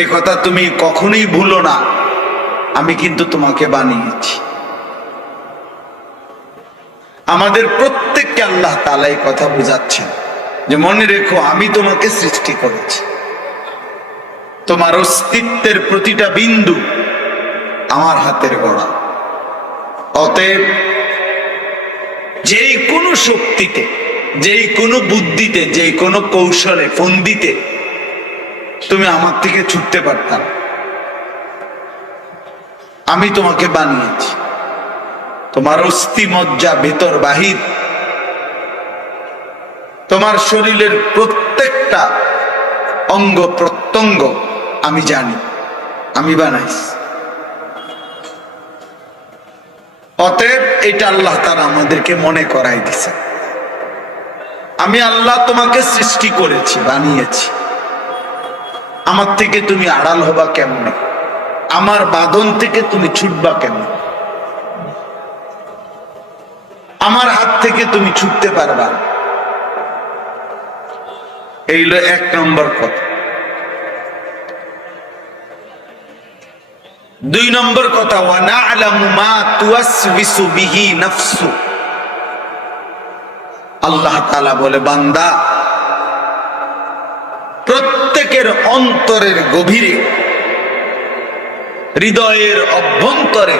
এই কথা তুমি কখনোই ভুলো না, আমি কিন্তু তোমাকে বানিয়েছি। আমাদের প্রত্যেককে আল্লাহ তাআলা এই কথা বুঝাচ্ছেন যে মনে রেখো আমি তোমাকে সৃষ্টি করেছি, তোমার অস্তিত্বের প্রতিটা বিন্দু আমার হাতের গড়া। অতএব যেই কোনো শক্তিতে, যেই কোনো বুদ্ধিতে, যেই কোনো কৌশলে, ফন্দিতে তুমি আমার থেকে ছুটতে পারতাম। আমি তোমাকে বানিয়েছি, তোমার অস্থি মজ্জা ভেতর বাহির, তোমার শরীরের প্রত্যেকটা অঙ্গ প্রত্যঙ্গ আমি জানি, আমি বানাইছি। অতএব এটা আল্লাহ তাআলা আমাদেরকে মনে করাই দিছে, আমি আল্লাহ তোমাকে সৃষ্টি করেছি, বানিয়েছি। আমার থেকে তুমি আড়াল হবা কেমনে? আমার বাঁধন থেকে তুমি ছুটবা কেমনে? আমার হাত থেকে তুমি ছুটতে পারবা? এই হলো 1 নম্বর কথা। 2 নম্বর কথা, ওয়া না'লামু মা তুওয়াসবিসু বিহি নাফসু। আল্লাহ তাআলা বলে, বান্দা, প্রত্যেকের অন্তরের গভীরে, হৃদয়ের অভ্যন্তরে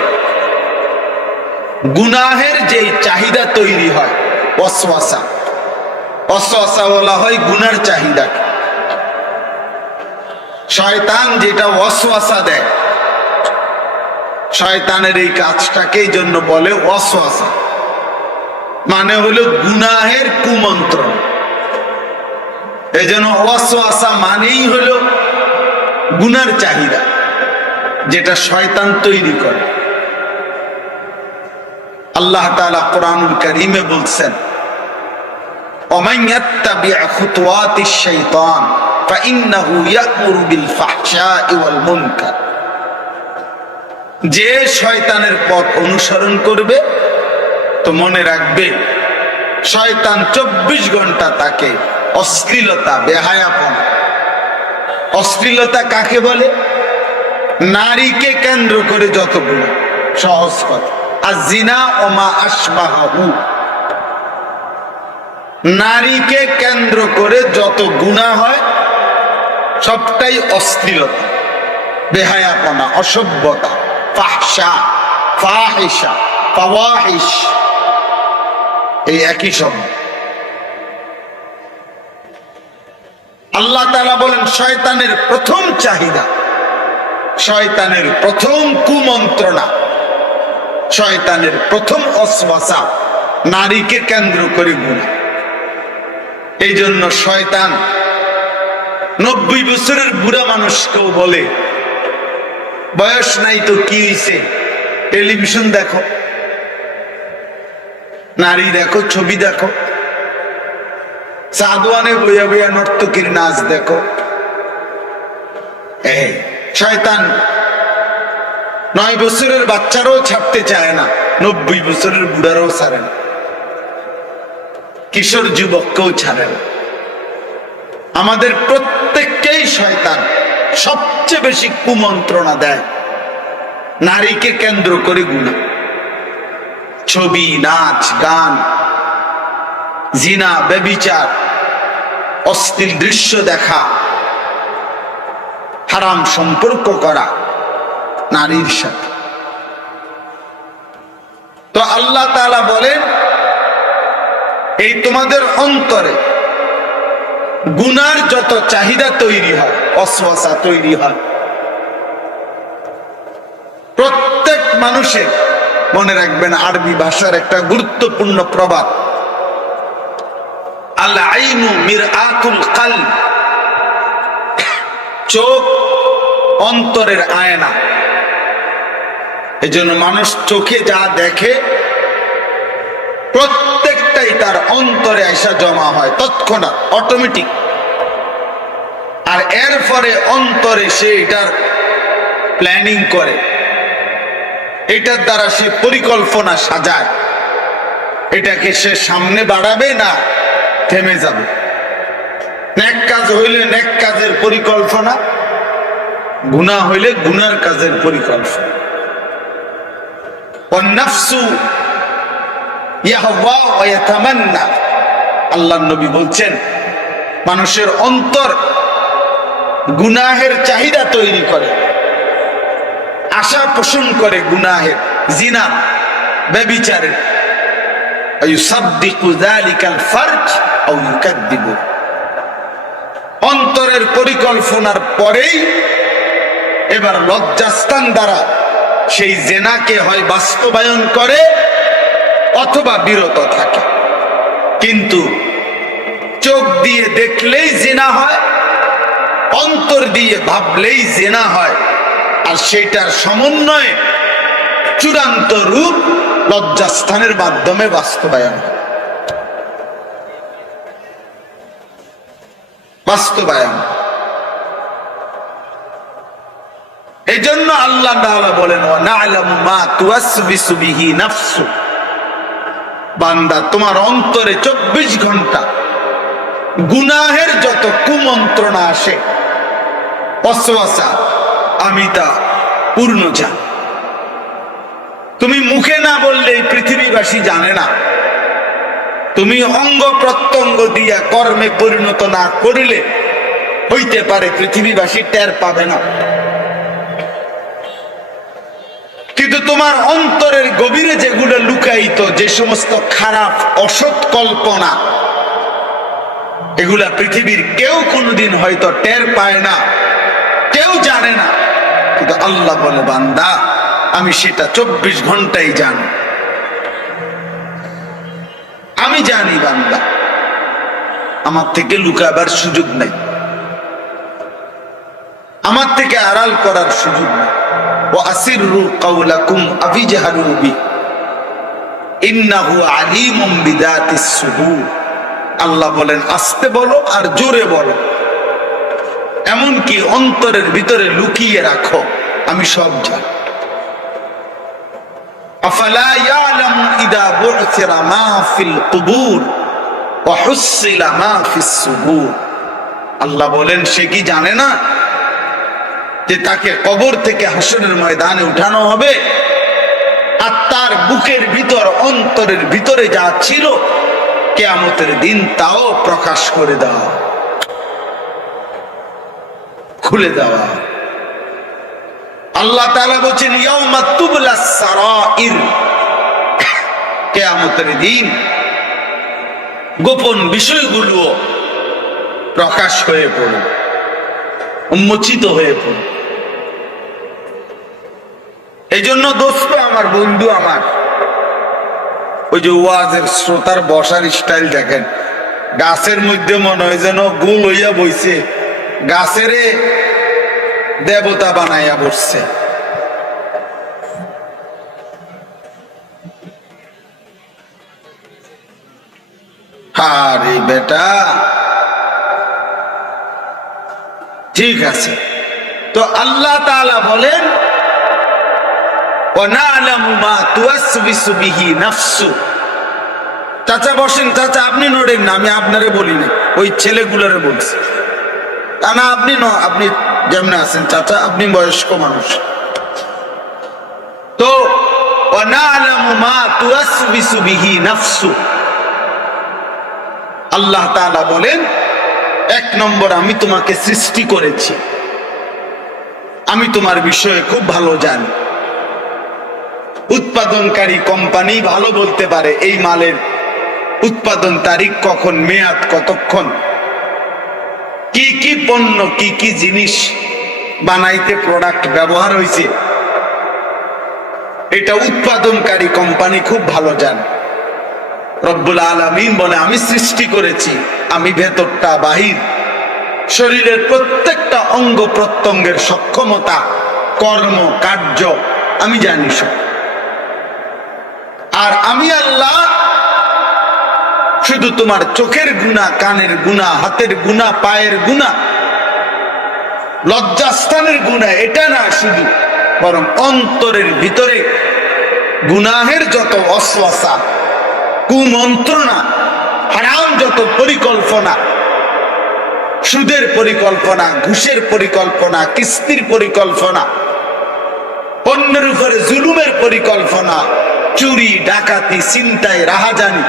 গুনাহের যে চাহিদা তৈরি হয়, ওয়াসওয়াসা, ওয়াসওয়াসা বলা হয় গুনার চাহিদা। শয়তান যেটা ওয়াসওয়াসা দেয়, শয়তানের এই কাজটাকেই জন্য বলে ওয়াসওয়াসা, মানে হলো গুনাহের কুমন্ত্রণ। এই জন্য ওয়াসওয়াসা মানেই হলো গুনার চাহিদা, যেটা শয়তান তৈরি করে। আল্লাহ তাআলা কোরআনুল কারীমে বলছেন, ওমান ইয়াত্তাবি' খুতুওয়াতিশ শাইতান ফাইন্নাহু ইয়া'মুরু বিল ফাহশাই ওয়াল মুনকার। যে শয়তানের পথ অনুসরণ করবে, তো মনে রাখবে শয়তান 24 ঘন্টা তাকে অশ্লীলতা, বেহায়াপনা। অশ্লীলতা কাকে বলে? নারীকে কেন্দ্র করে যতগুলো, সহজ কথা, আয-যিনা ওয়া মা আশবাহু। নারীকে কেন্দ্র করে যত গুনাহ হয় সবটাই অশ্লীলতা, বেহায়াপনা, অসভ্যতা, ফাহশা, ফাহিশা, ফাওয়াহিশ, এই একই শব্দ। আল্লাহ তাআলা বলেন শয়তানের প্রথম চাহিদা, শয়তানের প্রথম কুমন্ত্রণা, শয়তানের প্রথম ওয়াসওয়াসা নারীকে কেন্দ্র করে গুনাহ। এই জন্য শয়তান 90 বছরের বুড়া মানুষকেও বলে, বয়স নাই তো কি হইছে, টেলিভিশন দেখো, নারী দেখো, ছবি দেখো, সাদওয়ানে বইয়া বইয়া নর্তকীর নাচ দেখো। এই শয়তান 9 বছরের বাচ্চারাও ছাড়তে চায় না, 90 বছরের বুড়ারাও ছাড়ে না, কিশোর যুবককেও ছাড়ে না। আমাদের প্রত্যেককেই শয়তান সবচেয়ে বেশি কুমন্ত্রণা দেয় নারীকে কেন্দ্র করে গুনাহ। ছবি, নাচ, গান, জিনা, ব্যভিচার, অশ্লীল দৃশ্য দেখা, হারাম সম্পর্ক করা নারীর সাথে। তো আল্লাহ তাআলা বলেন, এই তোমাদের অন্তরে গুনার যত চাহিদা তৈরি হয়, ওয়াসওয়াসা তৈরি হয়, প্রত্যেক মানুষের, মনে রাখবেন আরবি ভাষার একটা গুরুত্বপূর্ণ প্রবাদ, আল আইনু মিরআতুল কলব, চোখ অন্তরের আয়না। এজন্য মানুষ চোখে যা দেখে প্রত্যেকটাই তার অন্তরে আইসা জমা হয় তৎক্ষণাৎ, অটোমেটিক। আর এরপরে অন্তরে সে এটার প্ল্যানিং করে, এটার দ্বারা সে পরিকল্পনা সাজায়, এটাকে সে সামনে বাড়াবে না থেমে যাবে। নেক কাজ হইলে নেক কাজের পরিকল্পনা, গুনাহ হইলে গুনার কাজের পরিকল্পনা। ওয়ান-নাফসু ইয়াহওয়া ওয়া ইয়াতামান্না, আল্লাহর নবী বলছেন মানুষের অন্তর গুনাহের চাহিদা তৈরি করে, আশা পোষণ করে গুনাহের, জিনা, ব্যভিচারের। ইউসাদ্দিকু যালিকাল ফারজ আও ইউকাদ্দিবু, অন্তরের পরিকল্পনার পরেই এবার লজ্জাস্থান দ্বারা সেই জেনাকে হয় বাস্তবায়ন করে অথবা বিরত থাকে। কিন্তু চোখ দিয়ে দেখলেই জিনা হয়, অন্তর দিয়ে ভাবলেই জিনা হয়, আর সেটার সমন্বয়ে চূড়ান্ত রূপ লজ্জাস্থানের মাধ্যমে বাস্তবায়ন হয়। এই জন্য আল্লাহ তাআলা বলেন, ওয়া না'লামু মা তুওয়াসবিসু বিহি নাফসু, বান্দা তোমার অন্তরে 24 ঘন্টা গুনাহের যত কুমন্ত্রণা আসে, ওয়াসওয়াসা, আমি তা পূর্ণ জানি। তুমি মুখে না বললে এই পৃথিবীবাসী জানে না, তুমি অঙ্গ প্রত্যঙ্গ দিয়া কর্মে পরিণত না করিলে হইতে পারে পৃথিবীবাসী টের পাবে না, কিন্তু তোমার অন্তরের গভীরে যেগুলো লুকায়িত, যে সমস্ত খারাপ অসৎ কল্পনা, এগুলা পৃথিবীর কেউ কোনোদিন হয়তো টের পায় না, কেউ জানে না, কিন্তু আল্লাহ বলে বান্দা আমি সেটা 24 ঘন্টাই জানি। আমি জানি বান্দা, আমার থেকে লুকাবার সুযোগ নাই, আমার থেকে আড়াল করার সুযোগ নাই। ওয়াসিররু কাওলাকুম আবিজহারু বি ইন্নাহু আলিমুম বিযাতিস সুদূর, আল্লাহ বলেন আস্তে বলো আর জোরে বলো, এমনকি অন্তরের ভিতরে লুকিয়ে রাখো, আমি সব জানি। আফালা ইয়ালামু ইযা বু'থিরা মা ফিল কুবুর ওয়া হুসিলা মা ফিস সুদূর, আল্লাহ বলেন সে কি জানে না যে তাকে কবর থেকে হাসরের ময়দানে উঠানো হবে, আর তার বুকের ভিতর, অন্তরের ভিতরে যা ছিল কিয়ামতের দিন তাও প্রকাশ করে দেওয়া, খুলে দেওয়া। আল্লাহ তাআলা বলেন ইয়াউমা তুবলাস সারাইর, কিয়ামতের দিন গোপন বিষয়গুলো প্রকাশ হয়ে পড়বে, উন্মোচিত হয়ে পড়বে। এই জন্য দোস্ত আমার, বন্ধু আমার, ওই যে ওয়াজের শ্রোতার বসার স্টাইল দেখেন, গাছের মধ্যে মনে হয় যেন গোল হইয়া বইছে, গাছের দেবতা বানাইয়া বসছে। আরে বেটা, ঠিক আছে। তো আল্লাহ তাআলা বলেন ওয়া না'লামু মা তুওয়াসবিসু বিহি নাফসু। চাচা বসেন, চাচা আপনি নড়েন না, আমি আপনারে বলি না, ওই ছেলেগুলোরে বলছি। তা না, আপনি আপনি যেমনে আছেন চাচা, আপনি বয়স্ক মানুষ। তো ওয়া না'লামু মা তুওয়াসবিসু বিহি নাফসু, আল্লাহ তাআলা বলেন 1 নম্বর, আমি তোমাকে সৃষ্টি করেছি, আমি তোমার বিষয়ে খুব ভালো জানি। উৎপাদনকারী কোম্পানি ভালো বলতে পারে এই মালের উৎপাদন তারিখ কখন, মেয়াদ কতক্ষণ, কি কি পণ্য, কি কি জিনিস বানাইতে প্রোডাক্ট ব্যবহার হয়েছে, এটা উৎপাদনকারী কোম্পানি খুব ভালো জানে। রব্বুল আলামিন বলে আমি সৃষ্টি করেছি, আমি ভেতরটা বাহির, শরীরের প্রত্যেকটা অঙ্গ প্রত্যঙ্গের সক্ষমতা, কর্ম কার্য আমি জানি সব। আর আমি আল্লাহ শুধু তোমার চোখের গুনাহ, কানের গুনাহ, হাতের গুনাহ, পায়ের গুনাহ, লজ্জাস্থানের গুনাহ এটা না শুধু, বরং অন্তরের ভিতরে গুনাহের যত ওয়াসওয়াসা, কুমন্ত্রণা, হারাম যত পরিকল্পনা, সুদের পরিকল্পনা, ঘুষের পরিকল্পনা, কিস্তির পরিকল্পনা, অন্যের উপরে জুলুমের পরিকল্পনা, চুরি, ডাকাতি, ছিনতাই, রাহাজানি,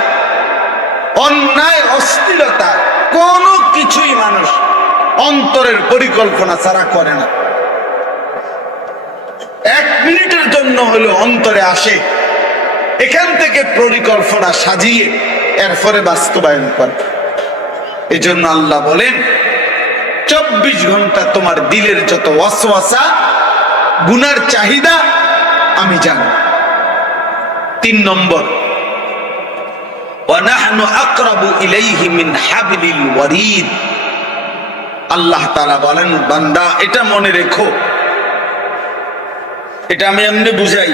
অন্যায়, অশ্লীলতা, কোনো কিছুই মানুষ অন্তরের পরিকল্পনা ছাড়া করে না। 1 মিনিটের জন্য হলেও অন্তরে আসে, এখান থেকে পরিকল্পনা সাজিয়ে এরপরে বাস্তবায়ন করে। এই জন্য আল্লাহ বলেন 24 ঘন্টা তোমার দিলের যত ওয়াসওয়াসা, গুনার চাহিদা আমি জানি। 3 নম্বর, ওয়ানাহনু আকরাবু ইলাইহি মিন হাবলিল ওয়ারিদ। আল্লাহ তাআলা বলেন, বান্দা এটা মনে রেখো, এটা আমি এমনি বুঝাই।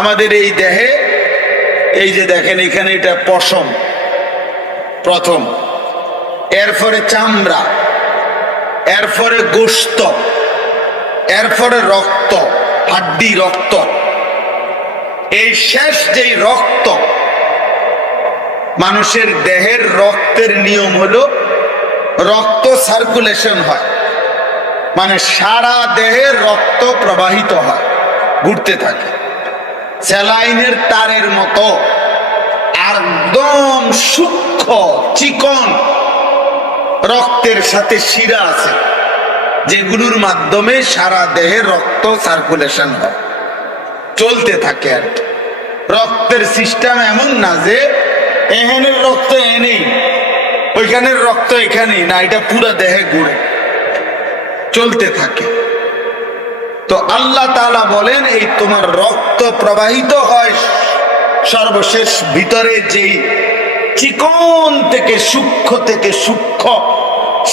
আমাদের এই দেহে, এই যে দেখেন এখানে, এটা পশম প্রথম, এরপরে চামড়া, এরপরে গোশত, এরপরে রক্ত, হাড্ডি, রক্ত। এই শেষ যেই রক্ত, মানুষের দেহের রক্তের নিয়ম হলো রক্ত সার্কুলেশন হয়, মানে সারা দেহে রক্ত প্রবাহিত হয়, ঘুরতে থাকে স্যালাইনের তারের মতো। একদম সূক্ষ্ম চিকন রক্তের সাথে শিরা আছে, যেগুলোর মাধ্যমে সারা দেহে রক্ত সার্কুলেশন হয়, চলতে থাকে। আর রক্তের সিস্টেম এমন না যে এখানের রক্ত এনেই, ওইখানের রক্ত এখানেই না, এটা পুরো দেহে ঘুরে চলতে থাকে। তো আল্লাহ তাআলা বলেন, এই তোমার রক্ত প্রবাহিত হয় সর্বশেষ ভিতরে যেই চিকন থেকে সূক্ষ্ম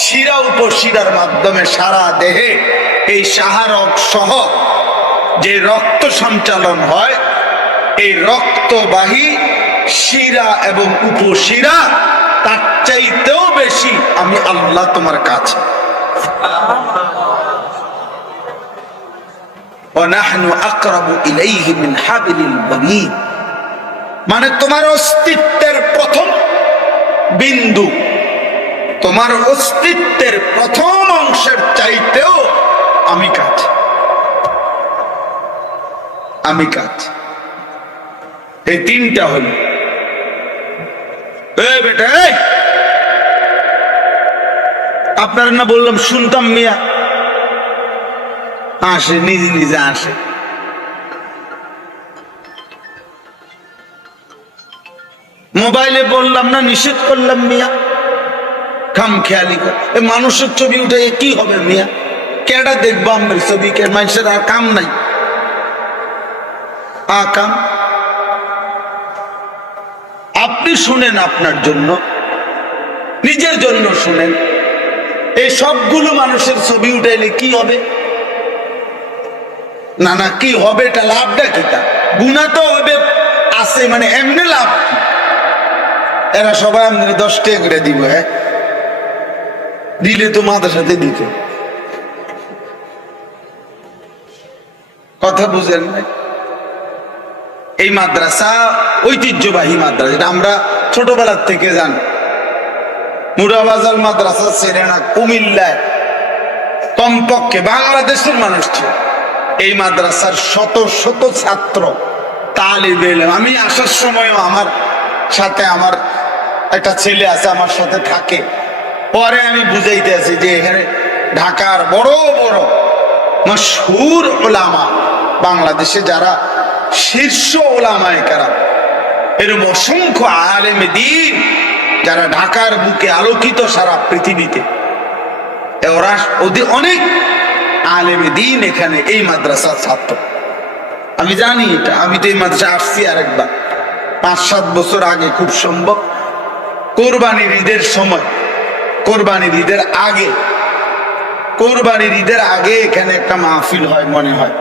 শিরা উপশিরার মাধ্যমে সারা দেহে এই সাহারক সহ যে রক্ত সঞ্চালন হয়, এই রক্তবাহী শিরা এবং উপশিরা তার চাইতেও বেশি আমি আল্লাহ তোমার কাছে। ওয়ানাহনু আকরাবু ইলাইহি মিন হাবলিল ওয়ারিদ, মানে তোমার অস্তিত্বের প্রথম বিন্দু, তোমার অস্তিত্বের প্রথম অংশের চাইতেও আমি কাছে, আমি কাছে। এই 3টা হলো। বেটা, আপনার না বললাম শুনতাম, মিয়া আসে, নিজে নিজে আসে। মোবাইলে বললাম না, নিষেধ করলাম, মিয়া খাম খেয়ালি কর। মানুষের ছবি উঠে কি হবে মিয়া? কেডা দেখবো আমার ছবি? কে মানুষের আর কাম নাই, কাম। আপনি শুনেন, আপনার জন্য, নিজের জন্য শুনেন। এই সবগুলো মানুষের ছবি উঠাইলে কি হবে? না না, কি হবে? এটা লাভটা কি? তা গুণা তো হবে আছে, মানে এমনি লাভ কি? এরা সবাই আমাদের 10 টাকা করে দিব। হ্যাঁ, দিলে তো মাদ্রাসাতে দিত। কথা বুঝেন না? এই মাদ্রাসা ঐতিহ্যবাহী মাদ্রাসা, এটা আমরা ছোটবেলার থেকে জানি। মুরাবাজার মাদ্রাসা ছেড়ে না, কুমিল্লায় কমপক্ষে বাংলাদেশের মানুষ ছিল। এই মাদ্রাসার শত শত ছাত্র, তালিবে ইলম। আমি আসার সময়ও আমার সাথে আমার একটা ছেলে আছে, আমার সাথে থাকে। পরে আমি বুঝাইতে আছি যে এখানে ঢাকার বড় বড় মশহুর ওলামা, বাংলাদেশে যারা শীর্ষ ওলামায়ে কেরাম, এরকম অসংখ্য আলেম দ্বীন যারা ঢাকার বুকে আলোকিত সারা পৃথিবীতে, ওরা অনেক আলেম দ্বীন এখানে এই মাদ্রাসার ছাত্র। আমি জানি এটা, আমি তো এই মাদ্রাসা আসছি আরেকবার 5-7 বছর আগে, খুব সম্ভব কোরবানির ঈদের সময়, কোরবানির ঈদের আগে, কোরবানির ঈদের আগে এখানে একটা মাহফিল হয় মনে হয়।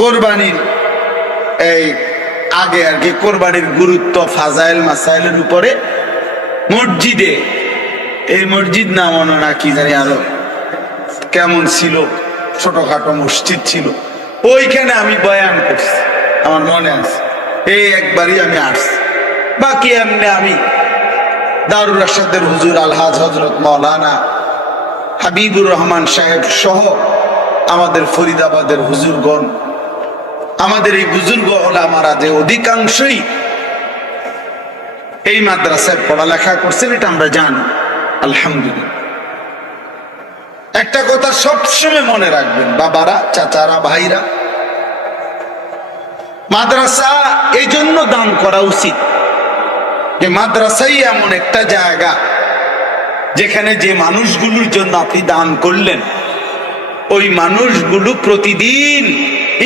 কোরবানির এই আগে আর কি, কোরবানির গুরুত্ব, ফাজাইল মাসাইলের উপরে মসজিদে, এই মসজিদ না মনে না কি জানি আরো কেমন ছিল, ছোটখাটো মসজিদ ছিল, ওইখানে আমি বয়ান করছি, আমার মনে আছে। এই একবারই আমি আসছি, বাকি এমনি আমি দারুল রাশাদের হুজুর আলহাজ হযরত মাওলানা হাবিবুর রহমান সাহেব সহ আমাদের ফরিদাবাদের হুজুরগণ, আমাদের এই বুজুর্গ ওলামারা যে অধিকাংশই এই মাদ্রাসায় পড়ালেখা করছেন, এটা আমরা জানি আলহামদুলিল্লাহ। একটা কথা সবসময় মনে রাখবেন বাবারা, চাচারা, ভাইরা, মাদ্রাসা এই জন্য দান করা উচিত যে মাদ্রাসাই এমন একটা জায়গা যেখানে যে মানুষগুলোর জন্য আপনি দান করলেন ওই মানুষগুলো প্রতিদিন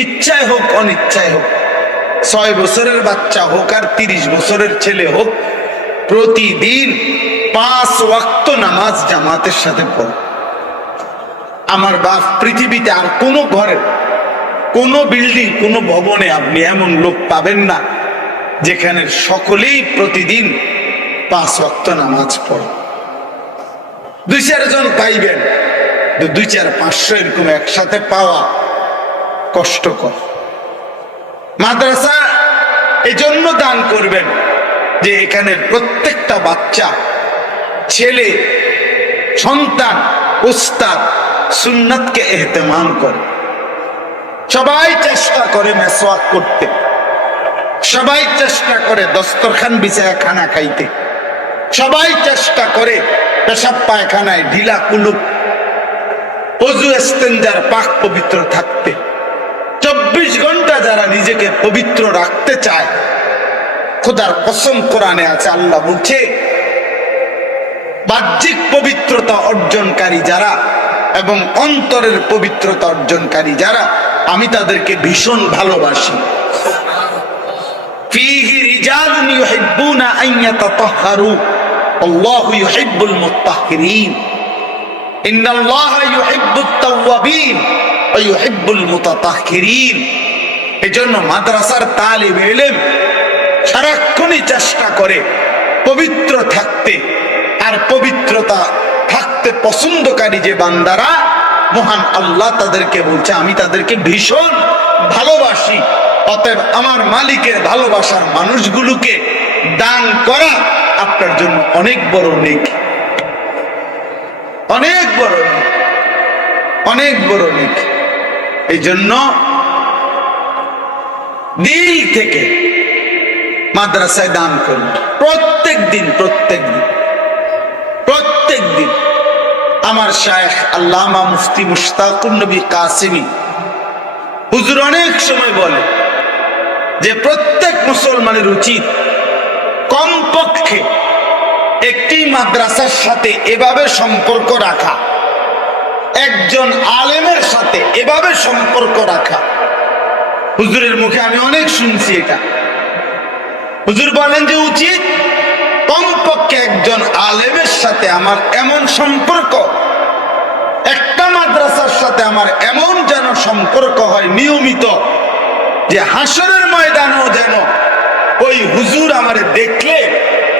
ইচ্ছায় হোক অনিচ্ছায় হোক, 6 বছরের বাচ্চা হোক আর 30 বছরের ছেলে হোক, প্রতিদিন 5 ওয়াক্ত নামাজ জামাতের সাথে পড়ে। আমার বাপ পৃথিবীতে আর কোনো ঘরে, কোনো বিল্ডিং, কোনো ভবনে আপনি এমন লোক পাবেন না যেখানে সকলেই প্রতিদিন 5 ওয়াক্ত নামাজ পড়ে। 2-4 জন পাইবেন, 2-4-500 এরকম একসাথে পাওয়া কষ্টকর। মাদ্রাসা এই জন্য দান করবেন যে এখানে প্রত্যেকটা বাচ্চা, ছেলে, সন্তান, উস্তাদ সুন্নাতকে ইহতেমাম করে। সবাই চেষ্টা করে মেসওয়াক করতে, সবাই চেষ্টা করে দস্তরখান বিছায়া খানা খাইতে, সবাই চেষ্টা করে পেশাব পায়খানায় ঢিলা কুলুপ ওযু ইস্তেঞ্জার পাক পবিত্র থাকতে। 24 ঘন্টা যারা নিজেকে পবিত্র রাখতে চায়, খোদার কসম কোরআনে আছে, আল্লাহ বলছে বাহ্যিক পবিত্রতা অর্জনকারী যারা এবং অন্তরের পবিত্রতা অর্জনকারী যারা, আমি তাদেরকে ভীষণ ভালোবাসি। ফীহি রিজালুন ইউহিব্বুনা আন ইয়াতাতাহহারু আল্লাহু ইউহিব্বুল মুত্তাহহিরিন ইন্নাল্লাহা ইউহিব্বুত তাওয়াবিন ওয়া ইউহিব্বুল মুতাতাহহিরিন। এজন্য মাদ্রাসার তালিব ইলম সারাক্ষণই চেষ্টা করে পবিত্র থাকতে, আর পবিত্রতা থাকতে পছন্দকারী যে বান্দারা, মহান আল্লাহ তাদেরকে বলছে আমি তাদেরকে ভীষণ ভালোবাসি। অতএব আমার মালিকের ভালোবাসার মানুষগুলোকে দান করা আপনার জন্য অনেক বড় নেকি, অনেক বড় নেকি, অনেক বড় নেকি। এই জন্য দিল থেকে মাদ্রাসায় দান করুন প্রত্যেক দিন, প্রত্যেক দিন, প্রত্যেক দিন। আমার শায়েখ আল্লামা মুফতি মুশতাকুর নবী কাসিমি হুজুর অনেক সময় বলে যে প্রত্যেক মুসলমানের উচিত কমপক্ষে একটি মাদ্রাসার সাথে এভাবে সম্পর্ক রাখা, একজন আলেমের সাথে এভাবে সম্পর্ক রাখা। হুজুরের মুখে আমি অনেক শুনছি এটা। হুজুর বলেন যে উচিত কমপক্ষে একজন আলেমের সাথে আমার এমন সম্পর্ক, একটা মাদ্রাসার সাথে আমার এমন যেন সম্পর্ক হয় নিয়মিত, যে হাসরের ময়দানেও যেন ওই হুজুর আমারে দেখলে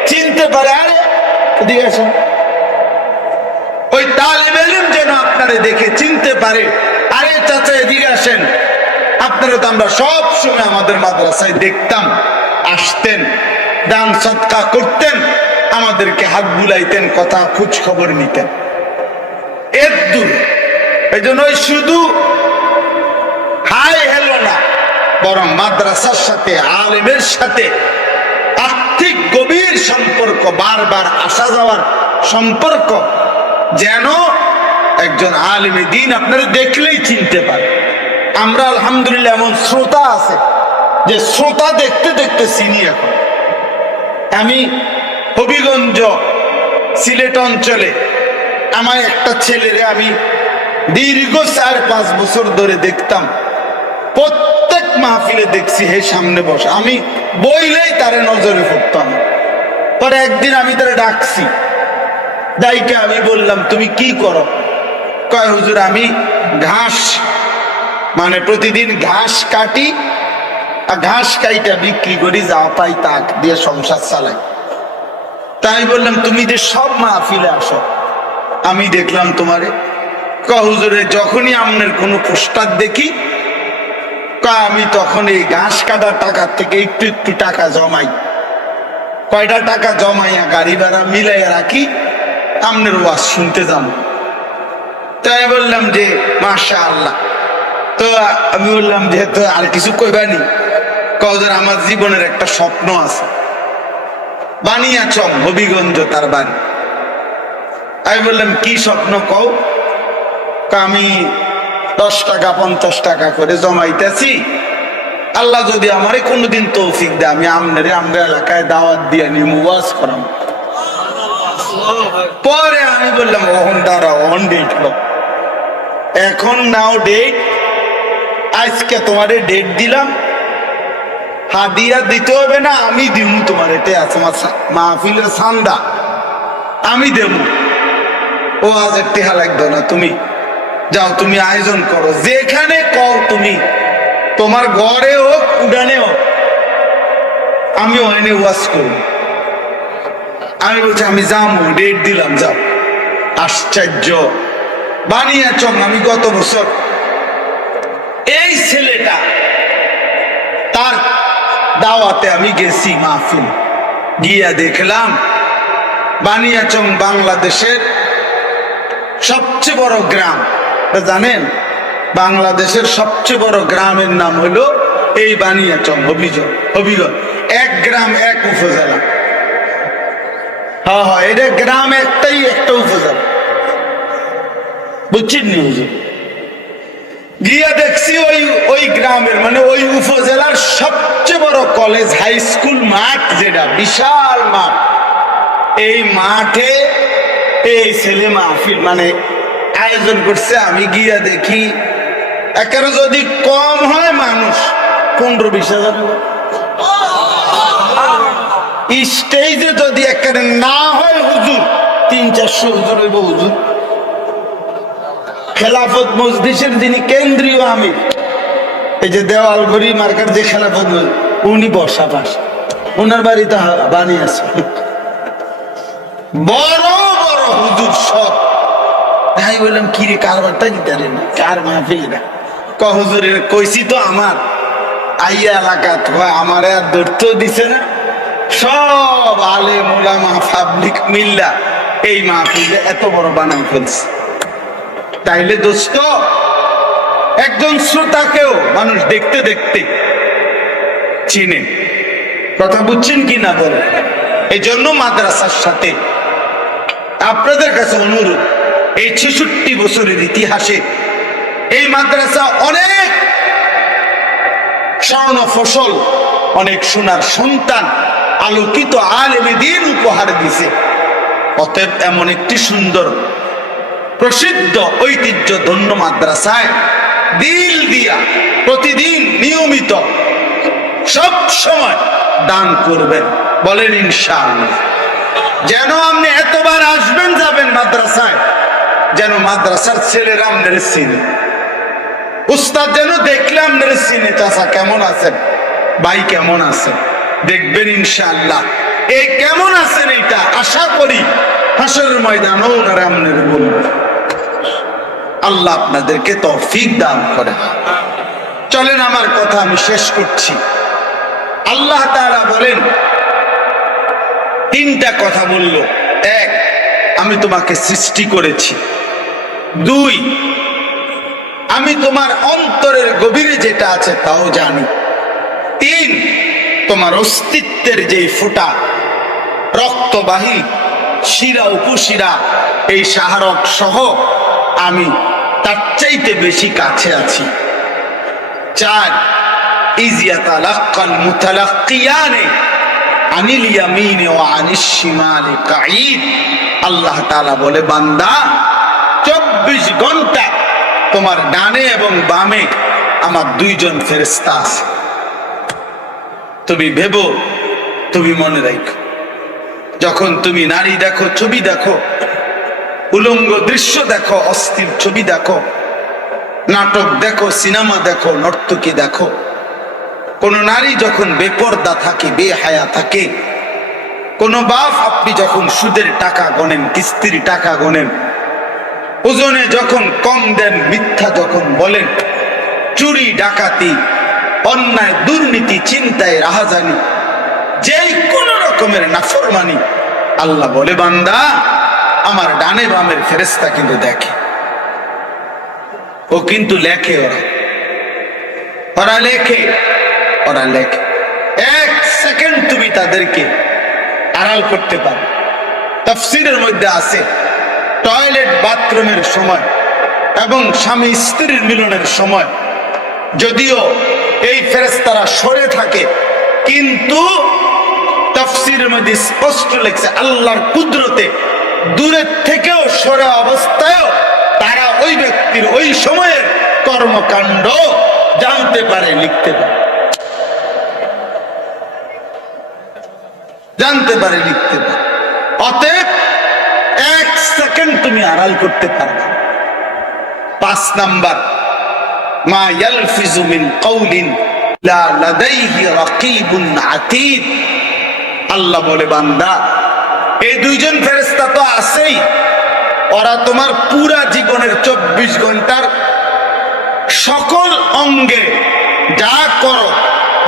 চিনতে পারে, আরে এদিকে আসেন। ওই তালিব ইলম যেন আপনারে দেখে চিনতে পারে, আরে চাচা এদিকে আসেন। আপনারা তো আমরা সব সময় আমাদের মাদ্রাসায় দেখতাম, আসতেন, দান সদকা করতেন, আমাদেরকে হাত বুলাইতেন, কথা খোঁজ খবর নিতেন। এর দূর এই জন্য শুধু হাই হ্যালো না, বরং মাদ্রাসার সাথে আলেমের সাথে আর্থিক গভীর সম্পর্ক, বারবার আসা যাওয়ার সম্পর্ক, যেন একজন আলেমে দ্বীন আপনারা দেখলেই চিনতে পারে। আমরা আলহামদুলিল্লাহ এমন শ্রোতা আছে যে শ্রোতা দেখতে দেখতে চিনি। এখন আমি হবিগঞ্জ সিলেট অঞ্চলে আমার একটা ছেলেরে আমি দীর্ঘ 4-5 বছর ধরে দেখতাম, প্রত্যেক মাহফিলে দেখছি হে সামনে বসে, আমি বইলেই তারে নজরে পড়তাম। পরে একদিন আমি তারে ডাকছি, ডাইকে আমি বললাম তুমি কি করো? কয় হুজুর আমি ঘাস, মানে প্রতিদিন ঘাস কাটি, আর ঘাস কাইটা বিক্রি করি, যা পাই তা দিয়ে সংসার চালাই। তাই বললাম তুমি যে সব মাহফিলে আসো, আমি দেখলাম তোমারে। হুজুরে যখনই আপনার কোনো পোস্টার দেখি, আমি তখন এই ঘাস কাটার টাকার থেকে একটু একটু টাকা জমাই, কয়টা টাকা জমাইয়া গাড়ি ভাড়া মিলাইয়া রাখি আপনার ওয়াজ শুনতে যাবো। তাই বললাম যে মাশাআল্লাহ। তো আমি বললাম যে তো আর কিছু কইবানি? কওদের আমার জীবনের একটা স্বপ্ন আছে, বানিয়াচং হবিগঞ্জ তার বাড়ি। আমি বললাম কি স্বপ্ন কও? আমি 10 টাকা 50 টাকা করে জমাইতেছি, আল্লাহ যদি আমারে কোনোদিন তৌফিক দেয় আমি আমনের এলাকায় দাওয়াত দিয়ে নিয়ে ওয়াজ করাম। পরে আমি বললাম ওহন দাঁড়াও, অন ডেট লো, এখন নাও ডেট, আজকে তোমারে ডেট দিলাম, হাদিয়া দিতে হবে না, আমি দিব তোমার। এটা আছে মাহফিলের চান্দা আমি দেব, ও আজ টেহা লাগতো না, তুমি যাও, তুমি আয়োজন করো, যেখানে কও তুমি, তোমার ঘরে হোক উড়ানে হোক, আমি ওখানে ওয়াজ করব। আমি বলছি আমি যাবো, ডেট দিলাম, যাও। আশ্চর্য বানিয়াচং। আমি গত বছর এই ছেলেটা তার দাওয়াতে আমি গেছি মাহফিল, গিয়া দেখলাম বানিয়াচং বাংলাদেশের সবচেয়ে বড় গ্রাম। জানেন বাংলাদেশের সবচেয়ে বড় গ্রামের নাম হলো এই বানিয়াচং হবিগঞ্জ। এক গ্রাম এক উপজেলা। হ্যাঁ, এটা গ্রাম একটাই, একটা উপজেলা, বুঝছেন নি হুজুর? গিয়া দেখছি ওই গ্রামের মানে ওই উপজেলার সবচেয়ে বড় কলেজ হাই স্কুল মাঠ, যেটা বিশাল মাঠ, এই মাঠে এই ছেলে মাহফিল মানে আয়োজন করছে। আমি গিয়া দেখি একেবারে যদি কম হয় মানুষ 15-20 হাজার, স্টেজে যদি একেবারে না হয় হুজুর 300-400 হুজুর হইব। হুজুর খেলাফত মজলিসের যিনি কেন্দ্রীয় আমির, এই যে দেওয়ালঘড়ি মার্কার যে খেলাফত, উনি বর্ষা পাশ, ওনার বাড়িতে বানিয়েছে বড় বড় হুজুর সব। তাই বললাম কি রে, কারবারটা কি জানেন, কার মাহফিলটা? হুজুরের কইছি তো আমার আইয়া এলাকা, আমার আর ধরতেও দিছে না, সব আলেম ওলামা পাবলিক মিল্লা এই মাহফিলে এত বড় বানাই ফেলছে। তাইলে দোস্ত, একজন শ্রোতাকেও মানুষ দেখতে দেখতে চিনে। কথা বুঝছেন কি না বলে? এই জন্য মাদ্রাসার সাথে আপনাদের কাছে অনুরোধ, এই 66 বছরের ইতিহাসে এই মাদ্রাসা অনেক স্বর্ণ ফসল, অনেক সোনার সন্তান, আলোকিত আলেমে দ্বীন উপহার দিছে। অতএব এমন একটি সুন্দর প্রসিদ্ধ ঐতিহ্য ধন্য মাদ্রাসায় দিল দিয়া প্রতিদিন নিয়মিত সব সময় দান করবেন, বলেন ইনশাআল্লাহ। যেন আপনি এতবার আসবেন যাবেন মাদ্রাসায়, যেন মাদ্রাসার ছেলেরা আপনার চিনে, উস্তাদ যেন দেখলে আপনার চিনে, চাচা কেমন আছেন, ভাই কেমন আছেন, দেখবেন ইনশাআল্লাহ। এই কেমন আছেন এইটা আশা করি হাসরের ময়দানও ওনারা আপনার বলবে। আল্লাহ আপনাদেরকে তৌফিক দান করে। চলেন আমার কথা আমি শেষ করছি। আল্লাহ তাআলা বলেন, 3টা কথা বলল। 1, আমি তোমাকে সৃষ্টি করেছি। 2, আমি তোমার অন্তরের গভীরে যেটা আছে তাও জানি। 3, তোমার অস্তিত্বের যেই ফোঁটা রক্তবাহী শিরা উপশিরা এই শাহরক সহ আমি তার চাইতে বেশি কাছে আছি। 4, ইজিয়াতালাক্কাল মুতালাক্কিয়ানে আনিল ইয়ামিনে ওয়া আনিশ শিমালে কাঈদ। আল্লাহ তাআলা বলে, বান্দা 24 ঘন্টা তোমার ডানে এবং বামে আমার 2 জন ফেরেশতা আছে। তুমি ভেবো, তুমি মনে রাখো, যখন তুমি নারী দেখো, ছবি দেখো, উলঙ্গ দৃশ্য দেখো, অস্থির ছবি দেখো, নাটক দেখো, সিনেমা দেখো, নর্তকী দেখো, কোন নারী যখন বেপর্দা থাকে, বেহায়া থাকে, কোন বাপ আপনি যখন সুদের টাকা গণেন, কিস্তির টাকা গণেন, ওজনে যখন কম দেন, মিথ্যা যখন বলেন, চুরি ডাকাতি অন্যায় দুর্নীতি চিন্তায় রাহাজানি যেই কোন রকমের নাফরমানি, আল্লাহ বলে বান্দা আমার ডানে বামের ফেরেশতা কিন্তু দেখে, ও কিন্তু লেখে, ওরা লেখে, ওরা লেখে। এক সেকেন্ড তুমি তাদেরকে আড়াল করতে পারো। তাফসীরের মধ্যে আছে টয়লেট বাথরুমের সময় এবং স্বামী স্ত্রীর মিলনের সময় যদিও এই ফেরেশতারা সরে থাকে, কিন্তু তাফসীরের মধ্যে স্পষ্ট লেখছে আল্লাহর কুদরতে দূরের থেকেও সরে অবস্থায়ও তারা ওই ব্যক্তির ওই সময়ের কর্মকাণ্ড জানতে পারে, লিখতে পারে, জানতে পারে, লিখতে পারে। অতএব এক সেকেন্ড তুমি আড়াল করতে পারবে। 5 নাম্বার, মা ইয়ালফিজু মিন কাউলিন লা লাদাইহি রাকীবুন আতীদ। আল্লাহ বলে বান্দা এই দুইজন ফেরেশতা তো আছেই, ওরা তোমার পুরা জীবনের 24 ঘন্টার সকল অঙ্গে যা করো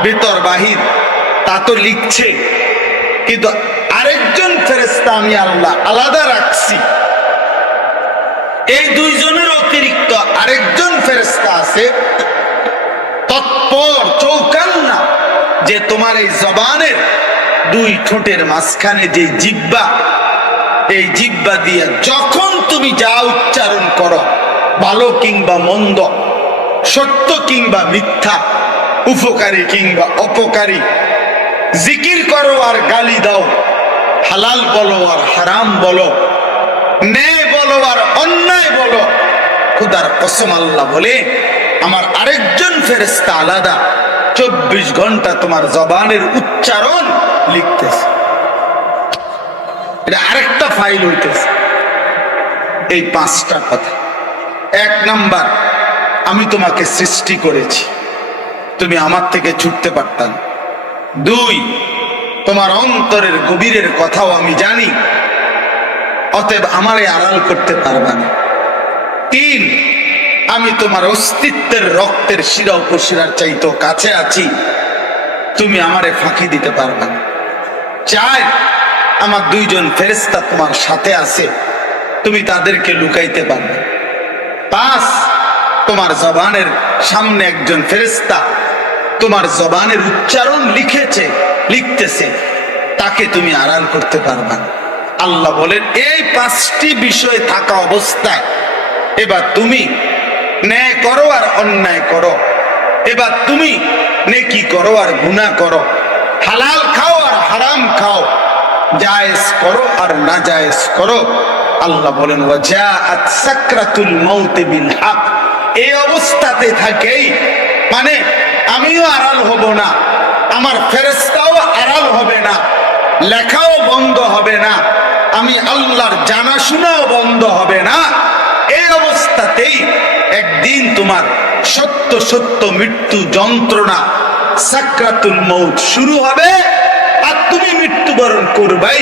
ভিতর বাহির তা তো লিখছে, কিন্তু আরেকজন ফেরেশতা আমি আল্লাহ আলাদা রাখছি। এই দুইজনের অতিরিক্ত আরেকজন ফেরেশতা আছে তৎপর চৌকান্না, যে তোমার এই জবানের 2 ঠোঁটের মাঝখানে যে জিহ্বা, এই জিহ্বা দিয়ে যখন তুমি যা উচ্চারণ করো, ভালো কিংবা মন্দ, সত্য কিংবা মিথ্যা, উপকারী কিংবা অপকারী, জিকির করো আর গালি দাও, হালাল বলো আর হারাম বলো, ন্যায় বলো আর অন্যায় বলো, খোদার কসম আল্লাহ বলে আমার আরেকজন ফেরেশতা আলাদা 24 ঘন্টা তোমার জবানের উচ্চারণ লিখতেছে। এটা আরেকটা ফাইল হইতেছে। এই 5টা কথা। 1 নাম্বার, আমি তোমাকে সৃষ্টি করেছি, তুমি আমার থেকে ছুটতে পারতাম। 2, তোমার অন্তরের গভীরের কথাও আমি জানি, অতএব আমারে আড়াল করতে পারবা না। 3, আমি তোমার অস্তিত্বের রক্তের শিরা উপশিরার চাইতেও কাছে আছি, তুমি আমারে ফাঁকি দিতে পারবা না। 4, আমার 2 জন ফেরেশতা তোমার সাথে আছে, তুমি তাদেরকে লুকাইতে পারবে। 5, তোমার জবানের সামনে একজন ফেরেশতা তোমার জবানের উচ্চারণ লিখতেছে, তাকে তুমি আড়াল করতে পারবা না। আল্লাহ বলেন এই 5টি বিষয় থাকা অবস্থায় এবার তুমি ন্যায় করো আর অন্যায় করো, এবার তুমি নেকি করো আর গুনাহ করো, হালাল খাও আর হারাম খাও, জায়েজ করো আর নাজায়েজ করো। আল্লাহ বলেন ওয়াজাআত সাকরাতুল মাউত বিল হক। এই অবস্থাতে থাকেই, মানে আমিও আড়াল হব না, আমার ফেরেশতাও আড়াল হবে না, লেখাও বন্ধ হবে না, আমি আল্লাহর জানাশোনাও বন্ধ হবে না। এই অবস্থাতেই একদিন তোমার সত্য সত্য মৃত্যু যন্ত্রণা সাকরাতুল মউত শুরু হবে, আর তুমি মৃত্যুবরণ করবাই।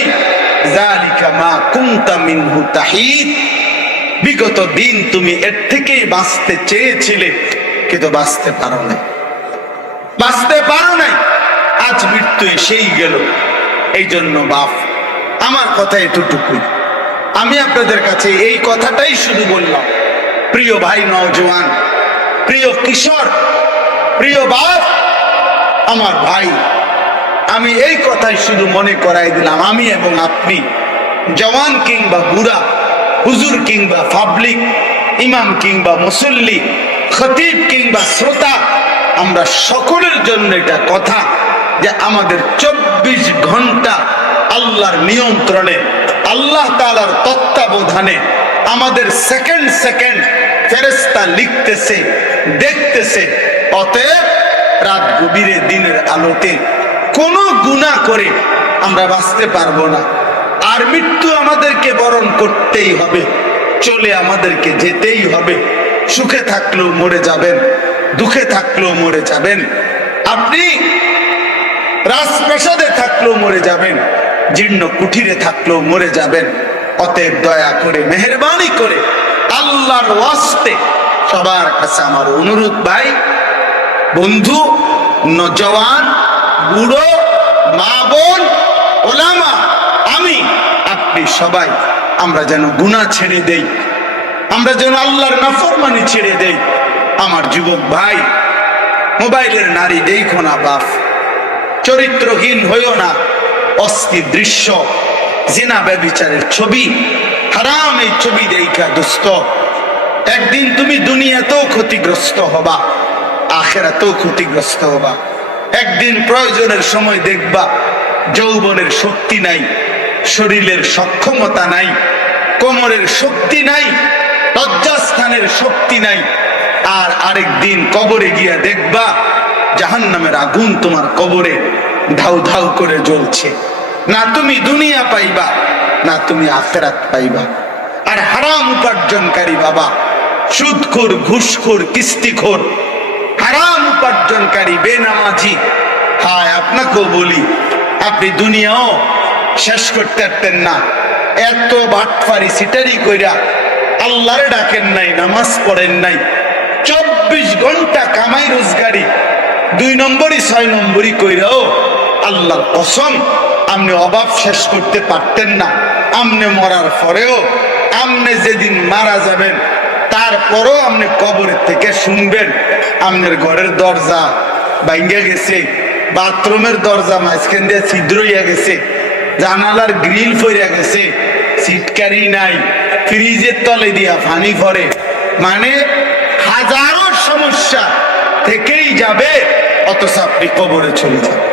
যালিকা মা কুনতা মিনহু তাহিদ। বিগত দিন তুমি এর থেকেই বাঁচতে চেয়েছিলে, কিন্তু বাঁচতে পারো নাই, বাঁচতে পারো নাই, আজ মৃত্যু এসেই গেল। এই জন্য বাপ, আমার কথা এতটুকুই, আমি আপনাদের কাছে এই কথাটাই শুধু বললাম। প্রিয় ভাই নওজোয়ান, প্রিয় কিশোর, প্রিয় বাপ, আমার ভাই, আমি এই কথাই শুধু মনে করাই দিলাম, আমি এবং আপনি, জওয়ান কিংবা বুড়া, হুজুর কিংবা পাবলিক, ইমাম কিংবা মুসল্লি, খতিব কিংবা শ্রোতা, আমরা সকলের জন্য এটা কথা যে আমাদের 24 ঘন্টা আল্লাহর নিয়ন্ত্রণে, আল্লাহ তাআলার তত্ত্বাবধানে, আমাদের সেকেন্ড সেকেন্ড ফেরেশতা লিখতেছে, দেখতেছে। অতএব রাত গভীরে দিনের আলোতে কোনো গুনাহ করে আমরা বাঁচতে পারবো না, আর মৃত্যু আমাদেরকে বরণ করতেই হবে, চলে আমাদেরকে যেতেই হবে। সুখে থাকলেও মরে যাবেন, দুঃখে থাকলেও মরে যাবেন, আপনি রাজপ্রাসাদে থাকলেও মরে যাবেন, জীর্ণ কুঠিরে থাকলেও মরে যাবেন। অতএব দয়া করে, মেহেরবানি করে, আল্লাহর ওয়াস্তে সবার কাছে আমার অনুরোধ, ভাই, বন্ধু, নওজওয়ান, বুড়ো, মা বোন, ওলামা, আমি আপনি সবাই আমরা যেন গুনাহ ছেড়ে দেই, আমরা যেন আল্লাহর নাফরমানি ছেড়ে দেই। আমার যুবক ভাই, মোবাইলের নারী দেখো না বাপ, চরিত্রহীন হইও না, অস্থির দৃশ্য, জিনা ব্যভিচারের ছবি, হারাম এই ছবি দেখা দোস্ত, একদিন তুমি দুনিয়াতেও ক্ষতিগ্রস্ত হবা, আখিরাতেও ক্ষতিগ্রস্ত হবা। একদিন প্রয়োজনের সময় দেখবা যৌবনের শক্তি নাই, শরীরের সক্ষমতা নাই, কোমরের শক্তি নাই, লজ্জাস্থানের শক্তি নাই। আর আরেকদিন কবরে গিয়া দেখবা জাহান্নামের আগুন তোমার কবরে ধাউ ধাউ করে জ্বলছে। না তুমি দুনিয়া পাইবা, না তুমি আখিরাত পাইবা। আর হারাম উপার্জনকারী বাবা, সুদখোর, ঘুষখোর, কিস্তিখোর, হারাম উপার্জনকারী বেনামাজি, হায় আপনাকেও বলি, আপনি দুনিয়াও শেষ করতে পারতেন না। এত বাটফারি সিটারি কইরা আল্লাহরে ডাকেন নাই, নামাজ পড়েন নাই, 24 ঘন্টা কামাই রোজগারি, 2 নম্বরই 6 নম্বরই কইরাও আল্লাহর কসম আপনি অভাব শেষ করতে পারতেন না। আপনি মরার পরেও, আপনি যেদিন মারা যাবেন তারপরও আপনি কবরের থেকে শুনবেন আপনার ঘরের দরজা ভাঙ্গা গেছে, বাথরুমের দরজা মাঝখান দিয়ে ছিদ্র হইয়া গেছে, জানালার গ্রিল ফইরা গেছে, সিটকারি নাই, ফ্রিজের তলে দিয়া পানি পড়ে, মানে হাজারো সমস্যা থেকেই যাবে, অথচ আপনি কবরে চলে যাবেন।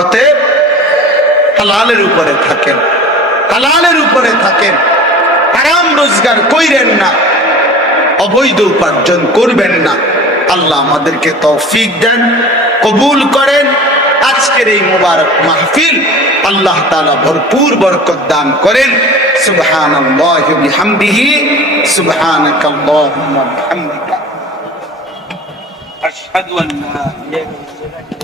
অতএব হালালের উপরে থাকেন, হালালের উপরে থাকেন, হারাম রোজগার কইরেন না, অবৈধ উপার্জন করবেন না। আল্লাহ আমাদেরকে তৌফিক দেন, কবুল করেন। আজকের এই মুবারক মাহফিল আল্লাহ তাআলা ভরপুর বরকত দান করেন। সুবহানাল্লাহি ওয়া বিহামদিহি, সুবহানাকাল্লাহুম্মা ওয়া বিহামদিকা, আশহাদু আন লা ইলাহা ইল্লা আনতা।